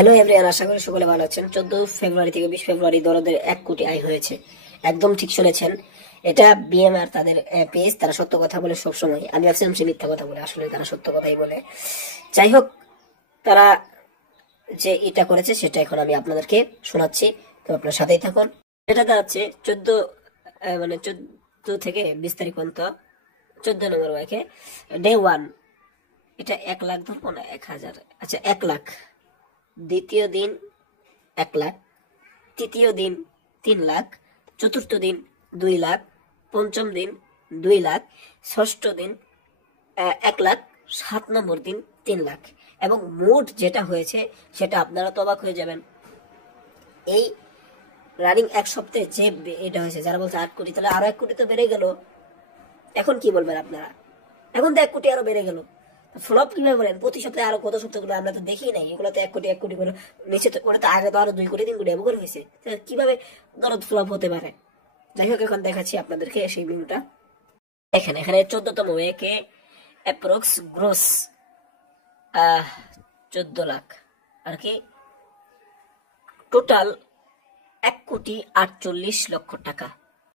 Hello everyone, আশা করি সকলে ভালো আছেন। 14 ফেব্রুয়ারি থেকে 20 ফেব্রুয়ারি দরদের 1 কোটি আয় হয়েছে। একদম ঠিক শুনেছেন। এটা বিএমআর তাদের পেজ, তারা সত্য কথা বলে সবসময়। আমি ভাবছিলাম সে মিথ্যা কথা বলে, আসলে তারা সত্য কথাই বলে। যাই হোক, তারা যে এটা করেছে সেটা এখন আমি আপনাদেরকে শোনাচ্ছি, তো আপনার সাথেই থাকুন। এটা দাঁড়াচ্ছে 14 থেকে 20 তারিখ পর্যন্ত 14 নম্বর ওয়াকে ডে 1। এটা 1 লাখ ধরবো না 1,000? আচ্ছা, 1 লাখ। দ্বিতীয় দিন 1 লাখ, তৃতীয় দিন 3 লাখ, চতুর্থ দিন 2 লাখ, পঞ্চম দিন 2 লাখ, ষষ্ঠ দিন 1 লাখ, 7 নম্বর দিন 3 লাখ। এবং মোট যেটা হয়েছে সেটা আপনারা তো অবাক হয়ে যাবেন। এই রানিং 1 সপ্তাহে যে এটা হয়েছে, যারা বলছে 8 কোটি, তাহলে আরো 1 কোটি তো বেড়ে গেল। এখন কি বলবেন আপনারা? এখন তো 1 কোটি আরো বেড়ে গেল। ফ্লপ কিভাবে বলেন? প্রতি সপ্তাহে আরো কত সপ্তাহগুলো আমরা তো দেখি নাই, এগুলো তো 1 কোটি 1 কোটি করে নিচে তো, ওটা তো আগে তো আরো 2 কোটি 3 কোটি এমন করে হয়েছে। কিভাবে দরদ ফ্লপ হতে পারে? যাই হোক, এখন দেখাচ্ছি আপনাদেরকে সেই ভিউটা। দেখেন, এখানে 14তম ওয়েকে অ্যাপ্রক্স গ্রোস 14 লাখ আর কি, টোটাল 1,48,00,000 টাকা।